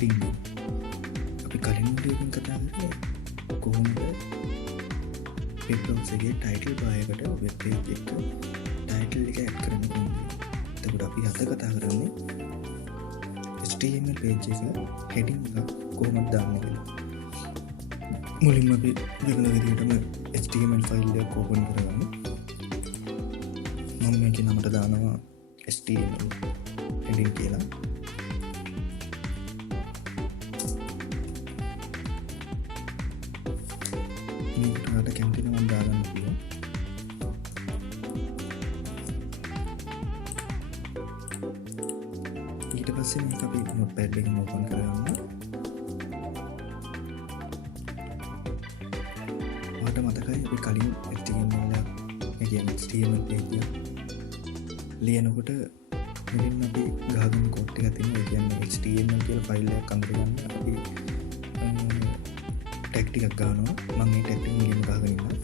heading එක. අපි කලින් වීඩියෝ එකෙන් කතා කරේ කොහොමද වෙබ් බ්‍රවුසර් එකේ ටයිටල් බාර් එකට වෙබ් පේජ් එකට ටයිටල් එක ඇඩ් කරන්න කොහොමද. එතකොට අපි අද කතා කරන්නේ HTML page එක heading එක කොහොමද දාන්නේ කියලා. මුලින්ම අපි වෙන විදිහටම HTML ෆයිල් එක ඕපන් කරගමු. මම මේකේ නමට දානවා HTML heading කියලා. මේකට ඔයාලට කැමති නම් දාගන්න පුළුවන්. ඊට පස්සේ මේක අපි notepad එකකින් ඕපන් කරගන්න. ඔයාලට මතකයි අපි කලින් HTML page එක ලියනකොට මුලින්ම අපි ගහගන්න කෝඩ් එක තියෙනවා. ඒ කියන්නේ HTML කියලා ෆයිල් එකක් අඳුරගන්න අපි ටැග් ටිකක් ගන්නවා. මම මේ ටැග් එක මුලින්ම ගහගෙන ඉන්නවා.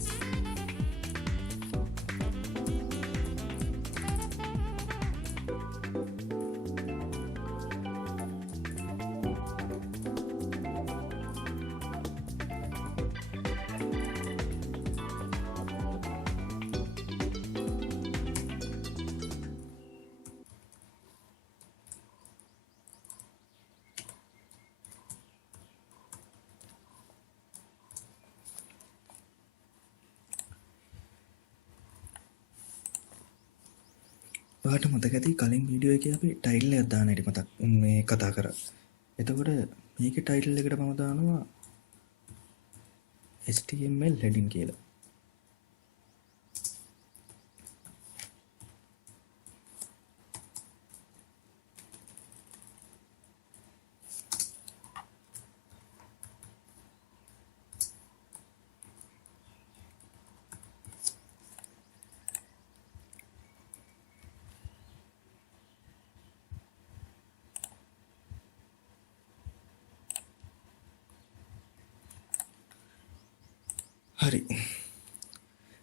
ඔයාලට මතක ඇති කලින් වීඩියෝ එකේ අපි ටයිටල් එකක් දාන හැටි මතක් මේ කතා කරා. එතකොට මේකේ ටයිටල් එකට මම දානවා HTML heading කියලා. හරි.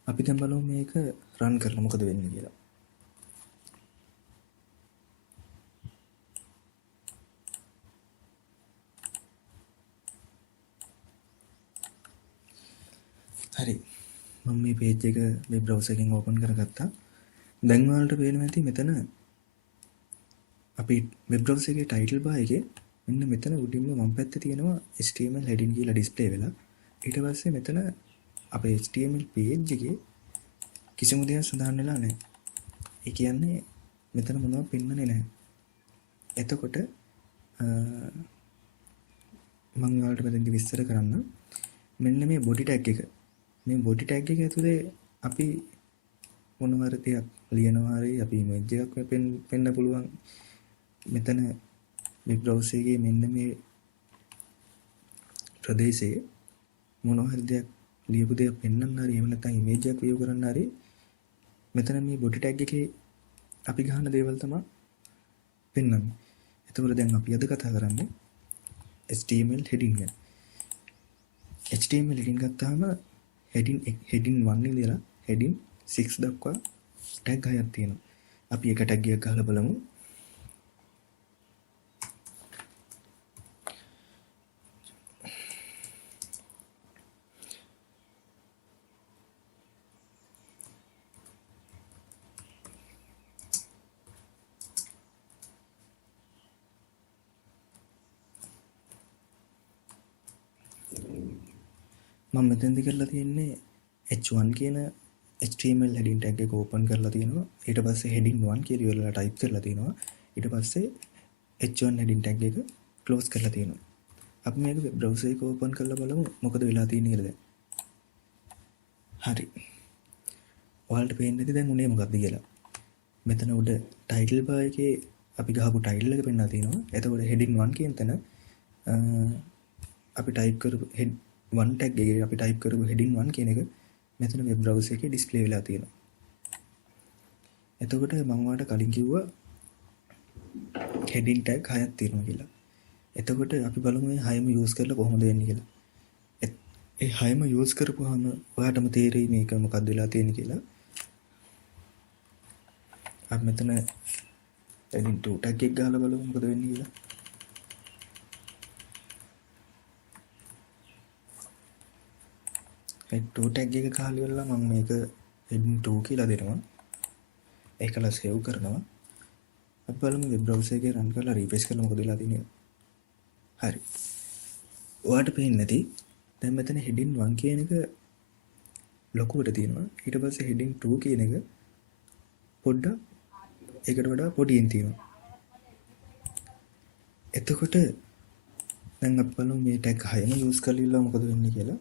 අපි දැන් බලමු මේක රන් කරලා මොකද වෙන්නේ කියලා. හරි. මම මේ page එක වෙබ් browser එකෙන් open කරගත්තා. දැන් ඔයාලට පේනවා ඇති මෙතන අපි වෙබ් browser එකේ title bar එකේ මෙන්න මෙතන උඩින්ම වම් පැත්තේ තියෙනවා HTML heading කියලා display වෙලා. ඊට පස්සේ මෙතන අපේ HTML page එකේ කිසිම දෙයක් සඳහන් වෙලා නැහැ. ඒ කියන්නේ මෙතන මොනවද පෙන්වන්නේ නැහැ. එතකොට මම ඔයාලට මෙතනදි විස්තර කරන්න. මෙන්න මේ body tag එක. මේ body tag එක ඇතුලේ අපි මොනවාරි දෙයක් ලියනවා හරි අපි image එකක් පෙන්න පුළුවන්. මෙතන වෙබ් browser එකේ මෙන්න මේ ප්‍රදේශයේ මොනවාරි දෙයක් ලියපු දෙයක් පෙන්වන්න හරි එහෙම නැත්නම් ඉමේජ් එකක් view කරන්න හරි මෙතන මේ body tag එකේ අපි ගහන දේවල් තමයි පෙන්වන්නේ. එතකොට දැන් අපි අද කතා කරන්නේ HTML heading ගැන. HTML heading ගත්තාම heading 1 ඉඳලා heading 6 දක්වා tag 6ක් තියෙනවා. අපි එක tag එකක් ගහලා බලමු. මම මෙතෙන්දි කරලා තියෙන්නේ h1 කියන HTML heading tag එක open කරලා තියෙනවා. ඊට පස්සේ heading 1 කියලා ඉවරලා type කරලා තියෙනවා. ඊට පස්සේ h1 heading tag එක close කරලා තියෙනවා. අපි මේක web browser එක open කරලා බලමු මොකද වෙලා තියෙන්නේ කියලා දැන්. හරි. ඔයාලට පේන්නේ දැන් උනේ මොකක්ද කියලා. මෙතන උඩ title bar එකේ අපි ගහපු title එක පෙන්නලා තියෙනවා. එතකොට heading 1 කියන තැන අපි type කරපු one tag එකේ අපි type කරපු heading 1 කියන එක මෙතන web browser එකේ display වෙලා තියෙනවා. එතකොට මම ඔයාලට කලින් කිව්වා heading tag 6ක් තියෙනවා කියලා. එතකොට අපි බලමු මේ 6ම use කරලා කොහොමද වෙන්නේ කියලා. ඒ 6ම use කරපුවාම ඔයාටම තේරෙයි මේක මොකක්ද වෙලා තියෙන්නේ කියලා. අපි මෙතන heading 2 tag එක ගහලා බලමු මොකද වෙන්නේ කියලා. ටෝ ටැග් එක කාලි වෙලා මම මේක heading 2 කියලා දෙනවා. ඒකලා සේව් කරනවා. අපි බලමු වෙබ් බ්‍රවුසර් එකේ රන් කරලා රිෆ්‍රෙෂ් කරලා මොකද වෙලා තියෙන්නේ. හරි. ඔයාලට පේන්නේ නැති දැන් මෙතන heading 1 කියන එක ලොකුවට තියෙනවා. ඊට පස්සේ heading 2 කියන එක පොඩ්ඩක් ඒකට වඩා පොඩියෙන් තියෙනවා. එතකොට දැන් අපි බලමු මේ ටැග් 6ම යූස් කරලා ඉල්ලුවා මොකද වෙන්නේ කියලා.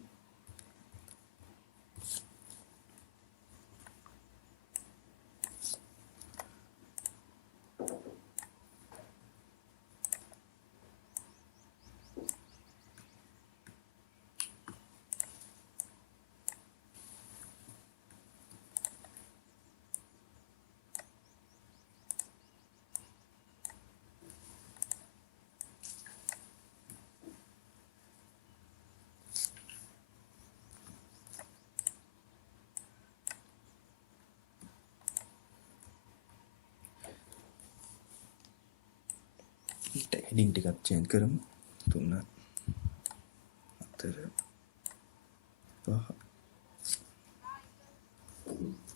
heading ටිකක් change කරමු. 3 4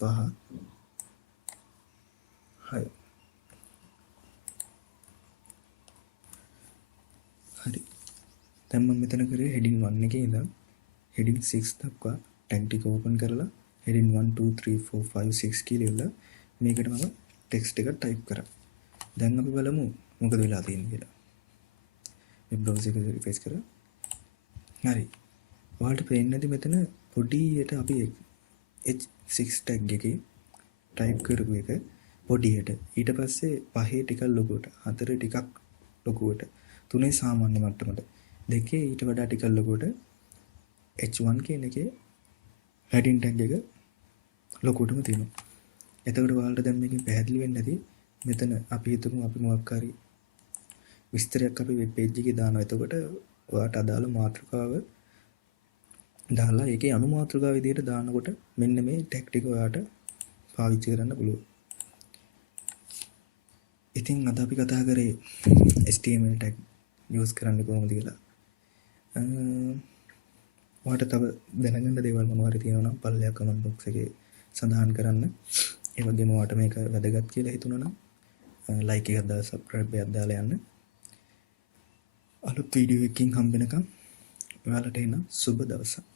5 6 හරි. දැන් මම මෙතන කරේ heading 1 එකේ ඉඳන් heading 6 දක්වා tag ටික open කරලා heading 1 2 3 4 5 6 කියලා ඉල්ල මේකට මම text එක type කරා. දැන් අපි බලමු මොකද වෙලා තියෙන්නේ කියලා. වෙබ් බ්‍රවුසර් එක රිෆ්‍රෙෂ් කරා. හරි. ඔයාලට පේන්නේ නැති මෙතන පොඩියට අපි H6 tag එකේ type කරපු එක පොඩියට ඊට පස්සේ 5 ටිකක් ලොකුවට 4 ටිකක් ලොකුවට 3 සාමාන්‍ය මට්ටමට 2 ඊට වඩා ටිකක් ලොකුවට H1 කියන එකේ heading tag එක ලොකුවටම තියෙනවා. එතකොට ඔයාලට දැන් මේකෙන් පැහැදිලි වෙන්නේ නැති මෙතන අපි හිතමු අපි මොකක් හරි විස්තරයක් අපි වෙබ් පේජ් එකේ දානවා. එතකොට ඔයාට අදාළ මාතෘකාව දාලා ඒකේ අනු මාතෘකාව විදිහට දානකොට මෙන්න මේ ටැග් ටික ඔයාට පාවිච්චි කරන්න පුළුවන්. ඉතින් අද අපි කතා කරේ HTML ටැග් යූස් කරන්න කොහොමද කියලා. ඔයාට තව දැනගන්න දේවල් මොනවා හරි තියෙනවා නම් පල්ලෙහා කමෙන්ට් බොක්ස් එකේ සඳහන් කරන්න. ඒ වගේම ඔයාට මේක වැදගත් කියලා හිතුණා නම් ලයික් එකක් දාලා සබ්ස්ක්‍රයිබ් එකක් දාලා යන්න. අලුත් වීඩියෝ එකකින් හම්බ වෙනකම් ඔයාලට එන සුබ දවසක්.